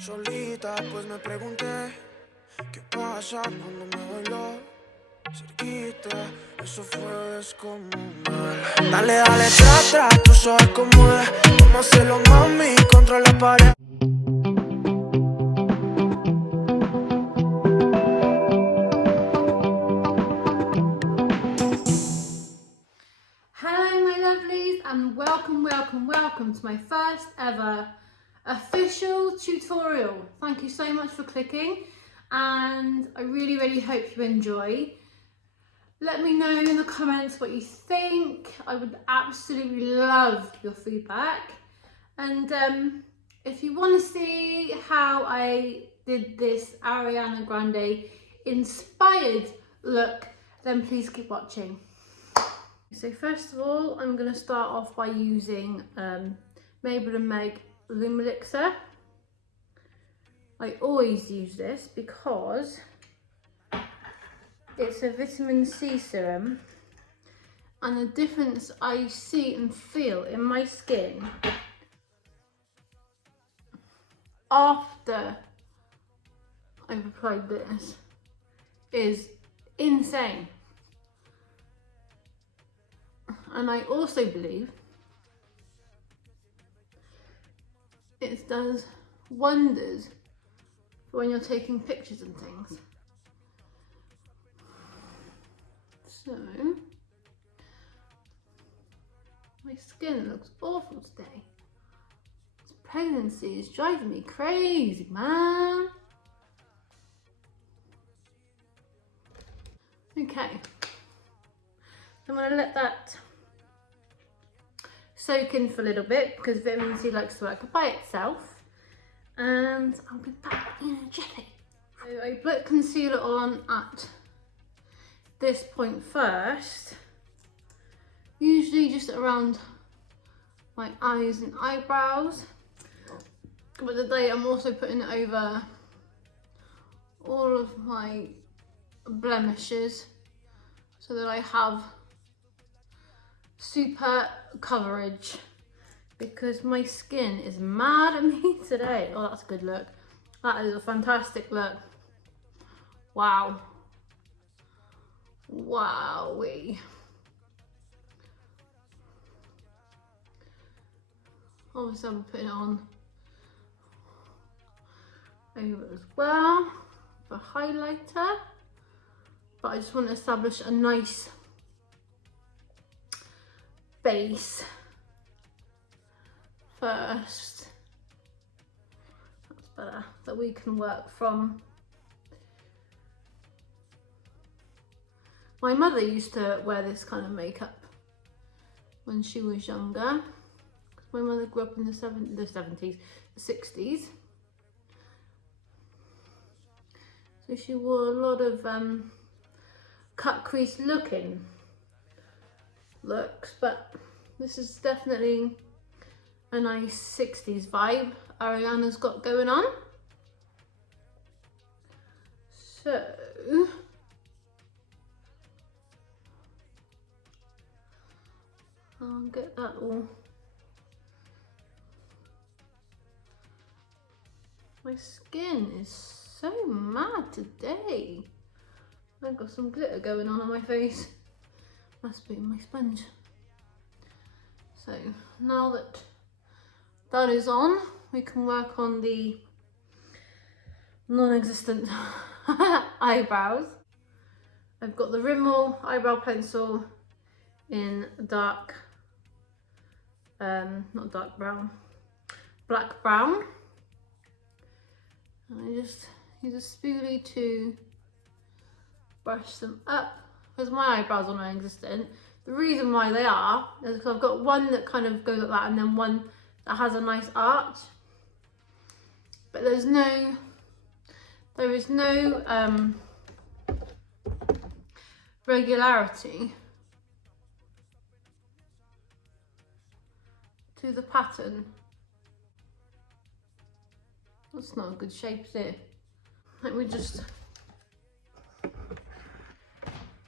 solita, pues me pregunté qué pasa cuando me bailó cerquita, eso fue descomunal. Dale, dale, tra, tra, tú sabes cómo es, vamos a hacerlo, mami, contra la pared. Hello my lovelies, and welcome to my first ever official tutorial. Thank you so much for clicking, and I really hope you enjoy. Let me know in the comments what you think. I would absolutely love your feedback, and if you want to see how I did this Ariana Grande inspired look, then please keep watching. So first of all, I'm going to start off by using Maybelline Meg Lume Elixir. I always use this because it's a vitamin C serum, and the difference I see and feel in my skin after I've applied this is insane. And I also believe it does wonders for when you're taking pictures and things. So, my skin looks awful today. This pregnancy is driving me crazy, man. Okay, I'm going to let that soak in for a little bit because vitamin C likes to work by itself, and I'll be back in a jiffy. So I put concealer on at this point first, usually just around my eyes and eyebrows, but today I'm also putting it over all of my blemishes so that I have super coverage, because my skin is mad at me today. Oh, that's a good look. That is a fantastic look. Wow. Wowee. Obviously I'm putting it on over as well for highlighter, but I just want to establish a nice base first. That's better, that we can work from. My mother used to wear this kind of makeup when she was younger. My mother grew up in the 70s, the 60s. So she wore a lot of cut crease looking looks, but this is definitely a nice 60s vibe Ariana's got going on. So I'll get that all. My skin is so mad today. I've got some glitter going on my face. Must be my sponge. So now that that is on, we can work on the non-existent eyebrows. I've got the Rimmel eyebrow pencil in dark, not dark brown, black brown. And I just use a spoolie to brush them up, because my eyebrows are non-existent. The reason why they are is because I've got one that kind of goes like that and then one that has a nice arch, but there is no regularity to the pattern. That's not a good shape, is it? Let me just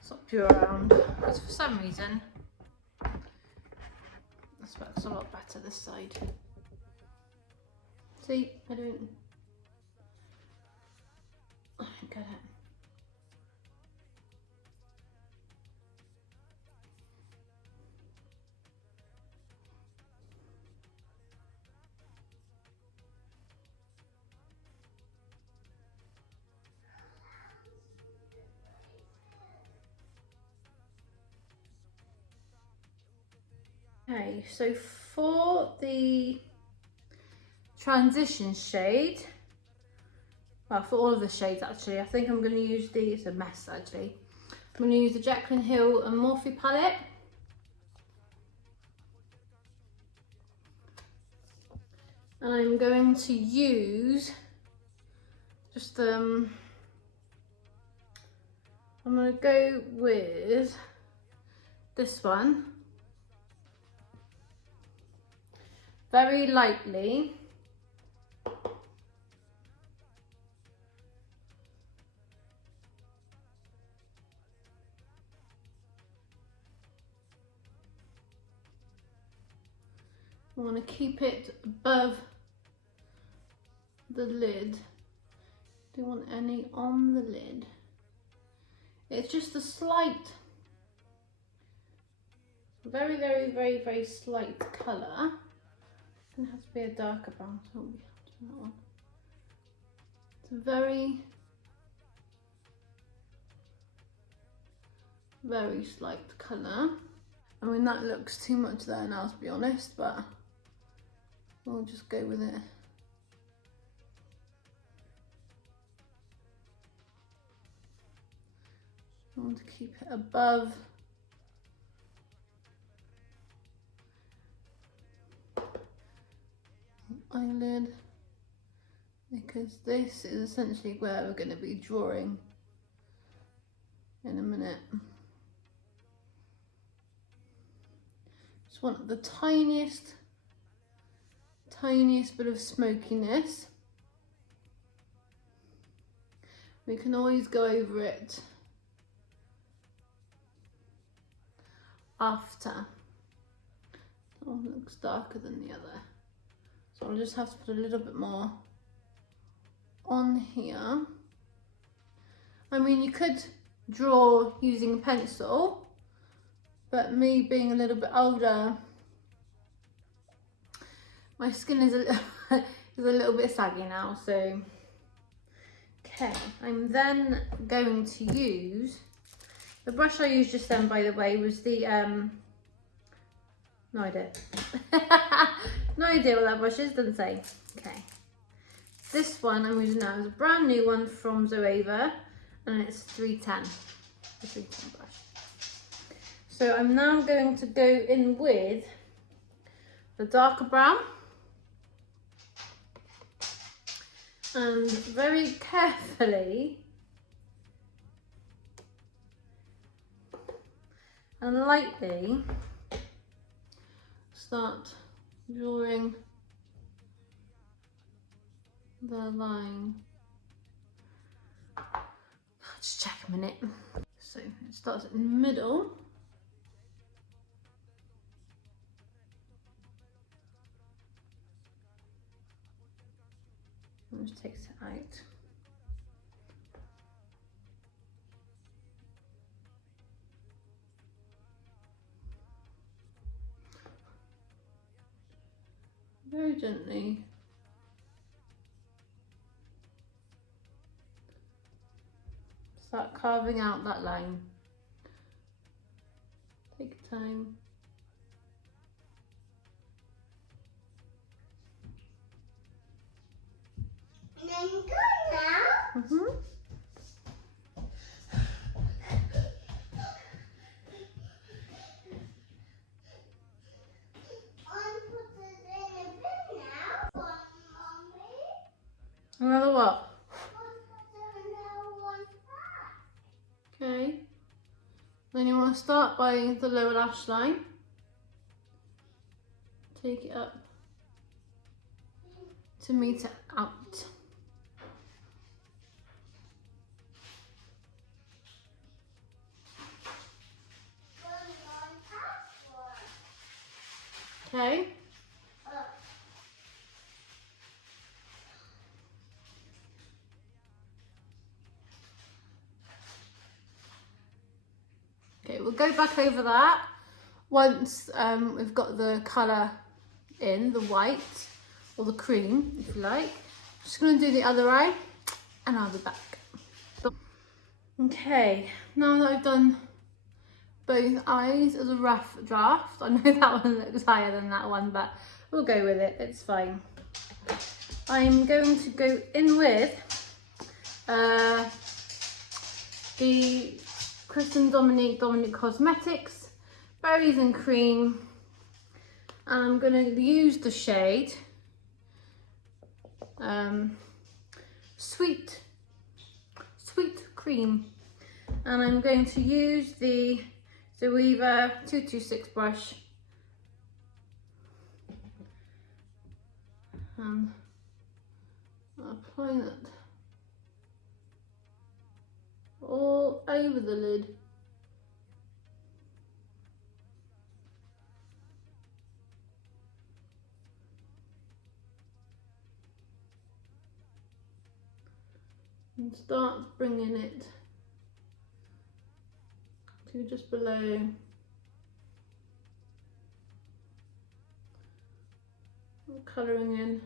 swap you around, because for some reason this works a lot better this side. See, I don't look at it. Okay, so for the transition shade, well, for all of the shades actually, I think I'm going to use it's a mess actually. I'm going to use the Jaclyn Hill and Morphe palette. And I'm going to use just, I'm going to go with this one. Very lightly. I want to keep it above the lid. Don't want any on the lid. It's just a slight, very, very, very, very slight colour. It has to be a darker brown, so we have to do that one. It's a very, very slight colour. I mean, that looks too much there now, to be honest, but we'll just go with it. I want to keep it above the eyelid, because this is essentially where we're going to be drawing in a minute. Just want the tiniest bit of smokiness. We can always go over it after. That one looks darker than the other, so I'll just have to put a little bit more on here. I mean, you could draw using a pencil, but me being a little bit older, my skin is a little bit saggy now, so okay. I'm then going to use the brush I used just then, by the way, was the no idea. No idea what that brush is, doesn't say. Okay. This one I'm using now is a brand new one from Zoeva, and it's 310. The 310 brush. So I'm now going to go in with the darker brown. And very carefully and lightly start drawing the line. Just check a minute. So it starts in the middle. And just takes it out. Very gently. Start carving out that line. Take your time. And I'm good now. Mm-hmm. Another what? Okay. Then you want to start by the lower lash line. Take it up to meet it out. Okay. we'll go back over that once we've got the colour in, the white or the cream, if you like. Just going to do the other eye and I'll be back. Okay, now that I've done both eyes as a rough draft, I know that one looks higher than that one, but we'll go with it, it's fine. I'm going to go in with the Dominique Cosmetics Berries and Cream. I'm going to use the shade Sweet Cream, and I'm going to use the Zoeva 226 brush and apply that all over the lid. And start bringing it to just below colouring in.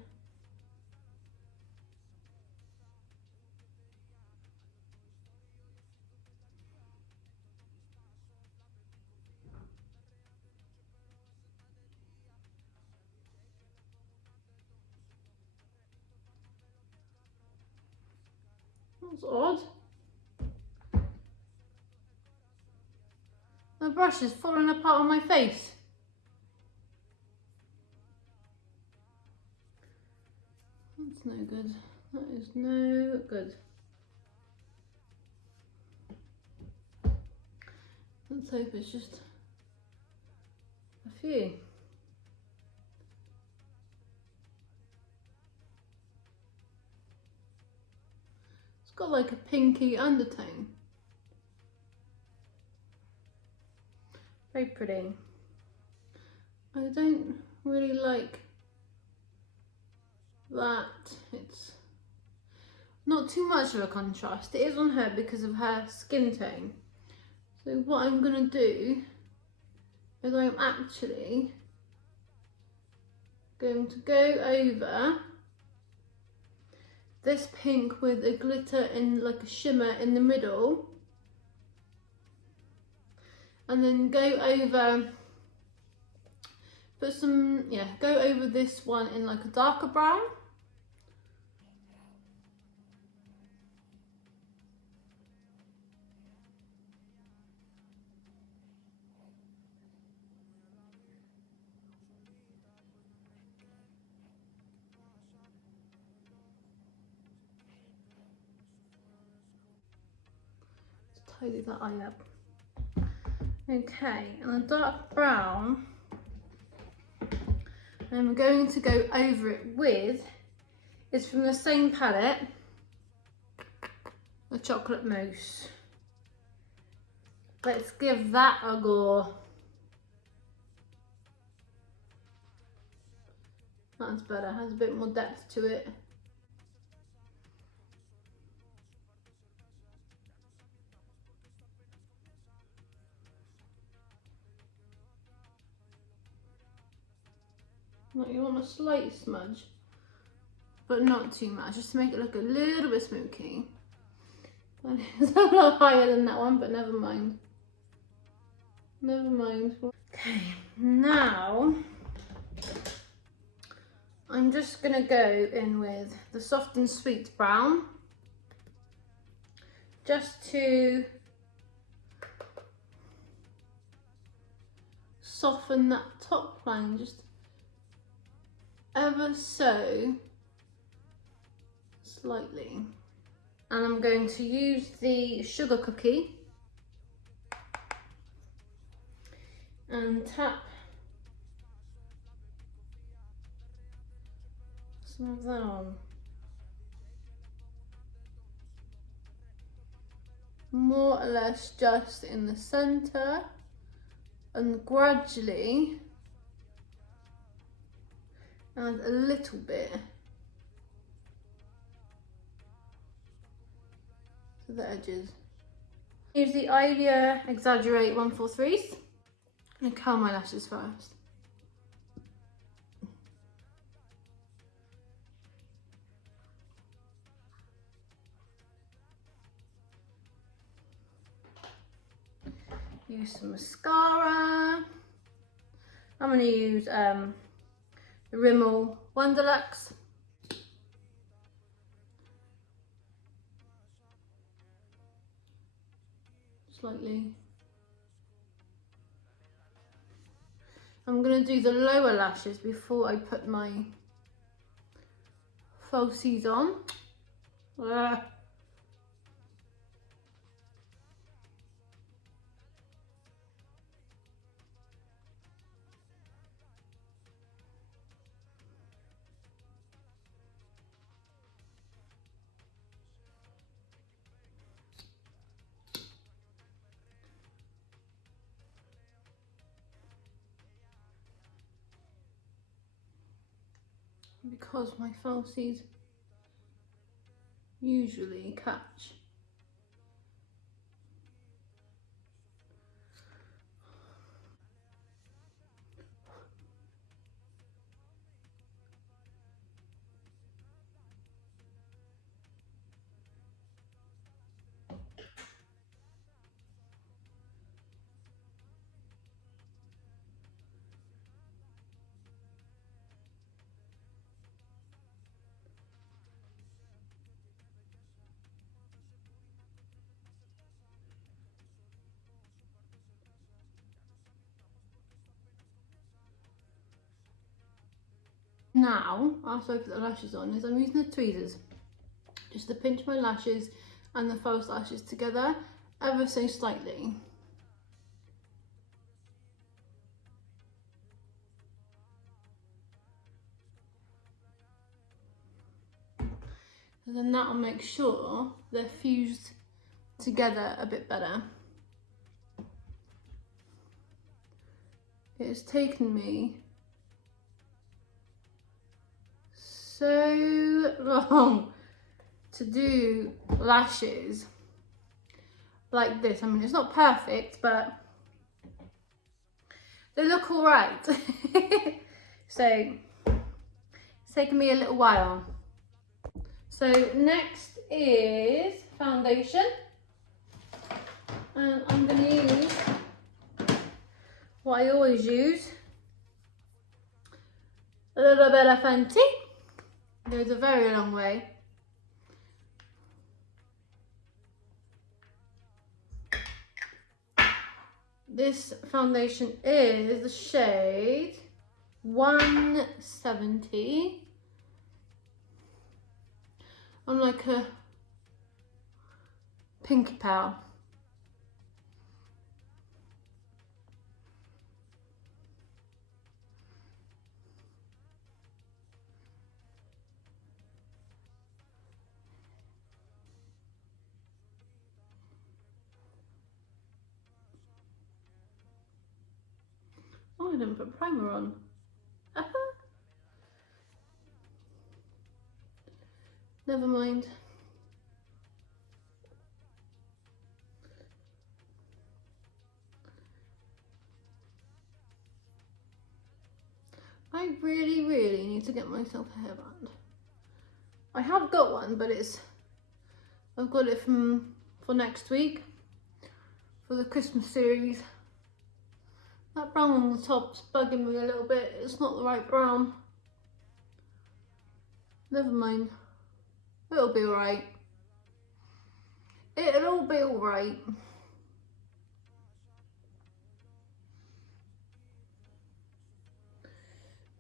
That's odd. My brush is falling apart on my face. That's no good. That is no good. Let's hope it's just a few. It's got like a pinky undertone. Very pretty. I don't really like that. It's not too much of a contrast. It is on her because of her skin tone. So what I'm going to do is I'm actually going to go over this pink with a glitter and like a shimmer in the middle, and then go over, go over this one in like a darker brown. Tidy that eye up. Okay, and the dark brown, I'm going to go over it with, is from the same palette, the Chocolate Mousse. Let's give that a go. That's better, has a bit more depth to it. You want a slight smudge, but not too much, just to make it look a little bit smoky. It's a lot higher than that one, but never mind. Never mind. Okay, now I'm just gonna go in with the Soft and Sweet Brown, just to soften that top line, just ever so slightly. And I'm going to use the Sugar Cookie and tap some of that on. More or less just in the centre, and gradually add a little bit to the edges. Use the Eylelure Exaggerate 143s. I'm going to curl my lashes first. Use some mascara. I'm going to use the Rimmel Wonderlux. Slightly. I'm going to do the lower lashes before I put my falsies on. Because my falsies usually catch. Now, after I put the lashes on, is I'm using the tweezers just to pinch my lashes and the false lashes together ever so slightly. And then that will make sure they're fused together a bit better. It has taken me so long to do lashes like this. I mean, it's not perfect, but they look all right. So it's taken me a little while. So next is foundation, and I'm going to use what I always use, a little bit of Fenty. Goes a very long way. This foundation is the shade 170. I'm like a pinky pal. Oh, I didn't put primer on. Never mind. I really need to get myself a hairband. I have got one, but I've got it for next week for the Christmas series. That brown on the top's bugging me a little bit. It's not the right brown. Never mind. It'll be alright. It'll all be alright.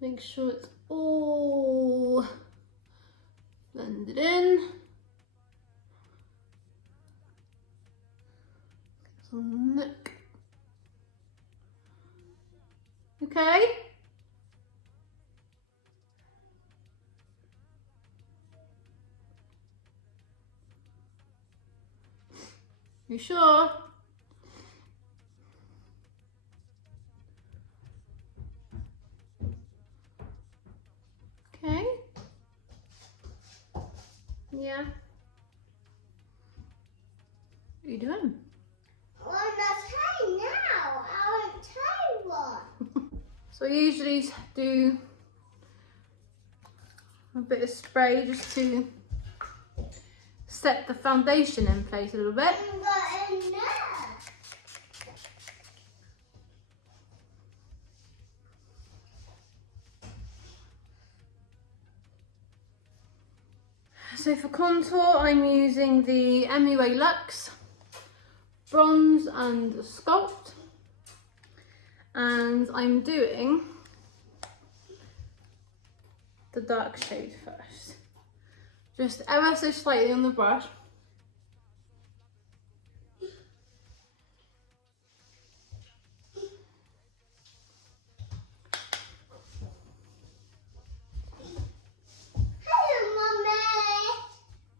Make sure it's all blended in. Get some neck. Okay. You sure? Okay. Yeah. What are you doing? So I usually do a bit of spray just to set the foundation in place a little bit. So for contour, I'm using the MUA Luxe Bronze and Sculpt, and I'm doing the dark shade first. Just ever so slightly on the brush.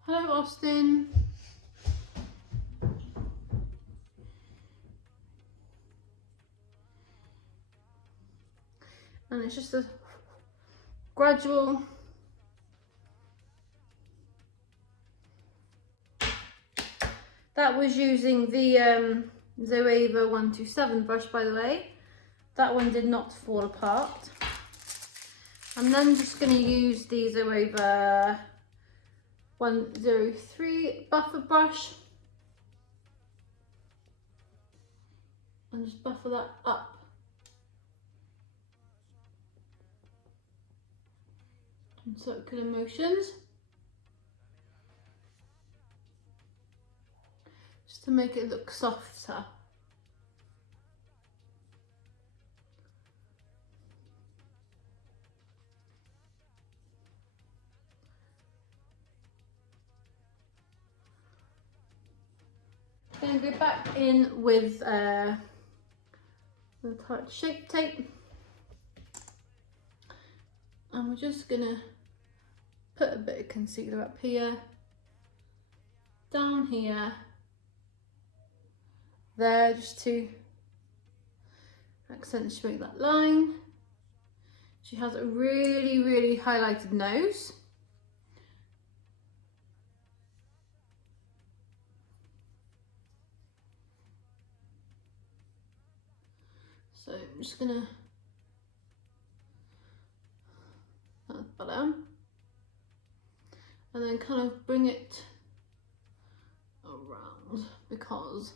Hello, Austin. And it's just a gradual that was using the Zoeva 127 brush, by the way. That one did not fall apart. I'm then just going to use the Zoeva 103 buffer brush and just buffer that up. In circular motions. Just to make it look softer. Then go back in with the Tarte Shape Tape, and we're just gonna put a bit of concealer up here, down here, there, just to accentuate that line. She has a really, really highlighted nose. So I'm just gonna add that on, and then kind of bring it around because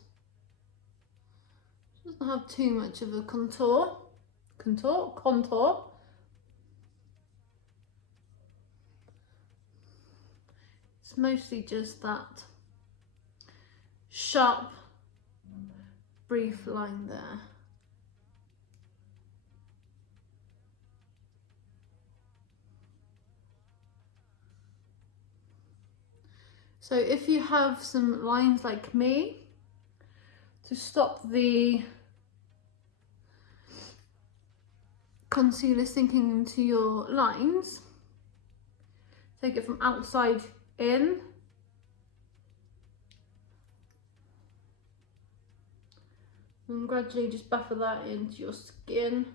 it doesn't have too much of a contour. It's mostly just that sharp, brief line there. So if you have some lines like me, to stop the concealer sinking into your lines, take it from outside in. And gradually just buffer that into your skin.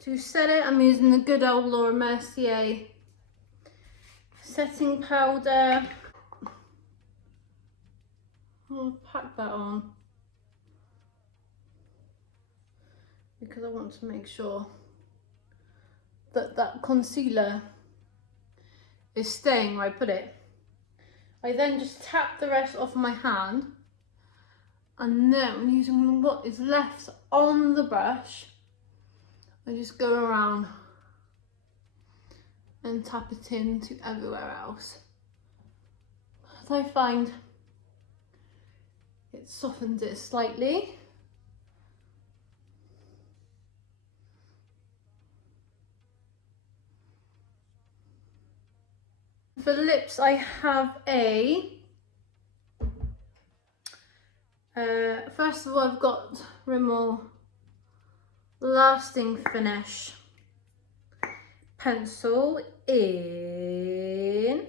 To set it, I'm using the good old Laura Mercier setting powder. I'll pack that on because I want to make sure that that concealer is staying where I put it. I then just tap the rest off my hand, and then I'm using what is left on the brush. I just go around and tap it into everywhere else. So I find it softens it slightly. For lips, I have a first of all, I've got Rimmel Lasting Finish pencil in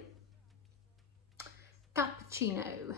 Cappuccino.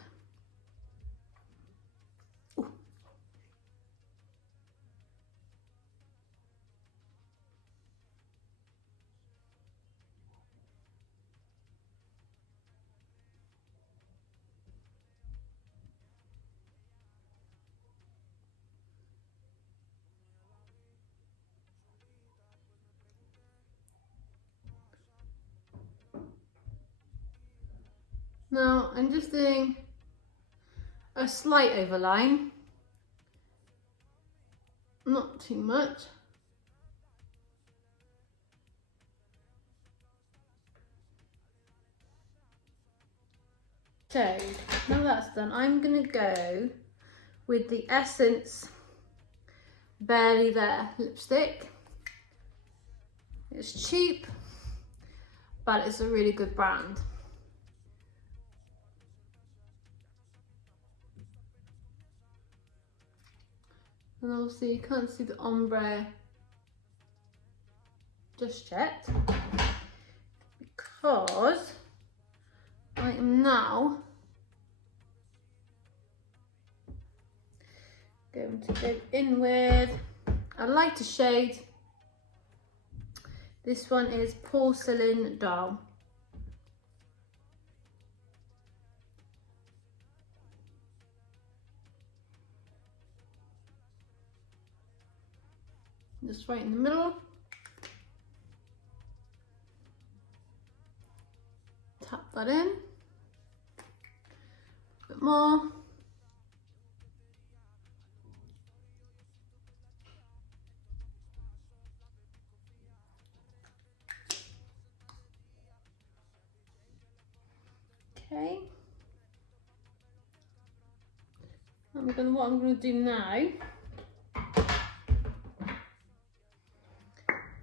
Now I'm just doing a slight overline, not too much. So now that's done, I'm gonna go with the Essence Barely There lipstick. It's cheap, but it's a really good brand. And obviously you can't see the ombre just yet, because I am now going to go in with a lighter shade. This one is Porcelain Doll. Just right in the middle. Tap that in. A bit more. Okay. What I'm gonna do now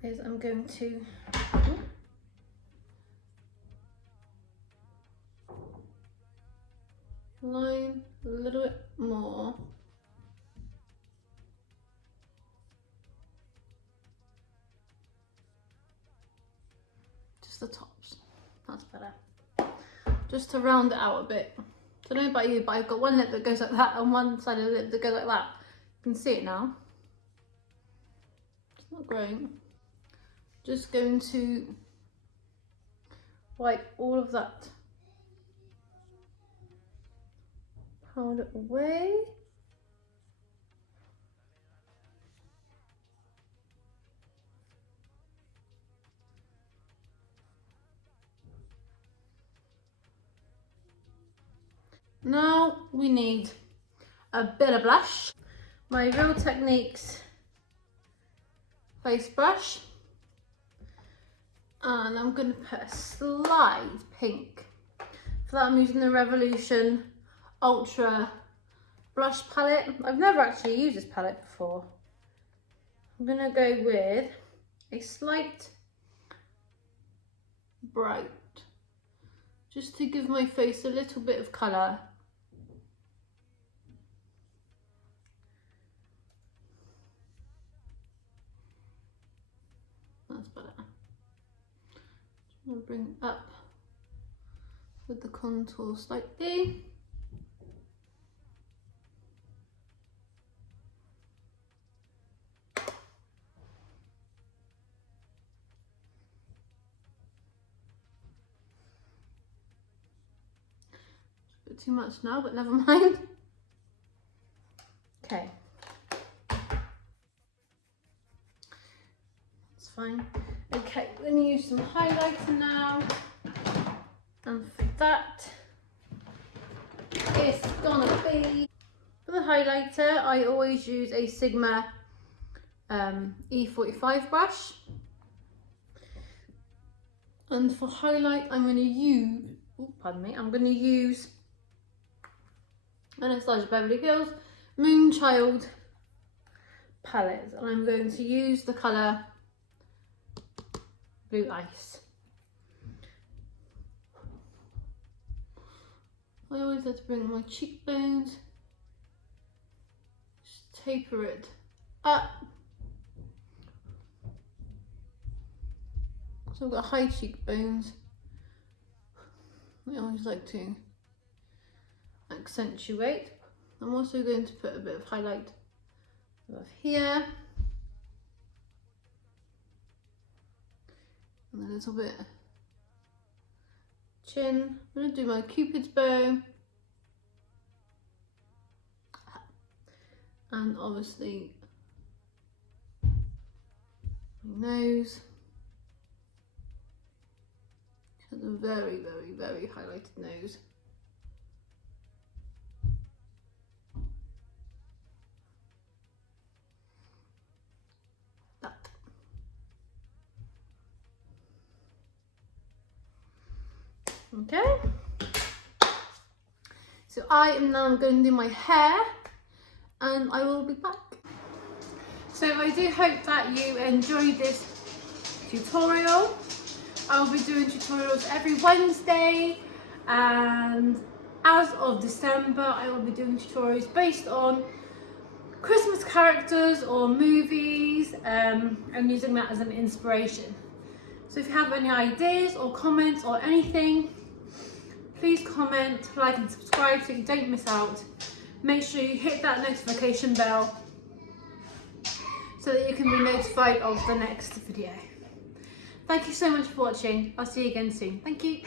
is I'm going to line a little bit more. Just the tops. That's better. Just to round it out a bit. I don't know about you, but I've got one lip that goes like that and one side of the lip that goes like that. You can see it now. It's not great. Just going to wipe all of that powder away. Now we need a bit of blush. My Real Techniques face brush. And I'm going to put a slight pink. For that I'm using the Revolution Ultra Blush palette. I've never actually used this palette before. I'm going to go with a slight bright, just to give my face a little bit of colour. That's better. I'm going to bring it up with the contour slightly. A bit too much now, but never mind. Okay. That's fine. Okay, let me use some highlighter now. And for that, it's gonna be, for the highlighter, I always use a Sigma E45 brush. And for highlight, I'm gonna use, I'm gonna use Anastasia Beverly Hills Moonchild palette. And I'm going to use the colour Blue Ice. I always like to bring my cheekbones, just taper it up. So I've got high cheekbones. I always like to accentuate. I'm also going to put a bit of highlight above here. And a little bit chin. I'm going to do my Cupid's bow. And obviously my nose. Has a very, very, very highlighted nose. Okay. So I am now going to do my hair and I will be back. So I do hope that you enjoyed this tutorial. I'll be doing tutorials every Wednesday, and as of December I will be doing tutorials based on Christmas characters or movies, and using that as an inspiration. So if you have any ideas or comments or anything, please comment, like and subscribe so you don't miss out. Make sure you hit that notification bell so that you can be notified of the next video. Thank you so much for watching. I'll see you again soon. Thank you.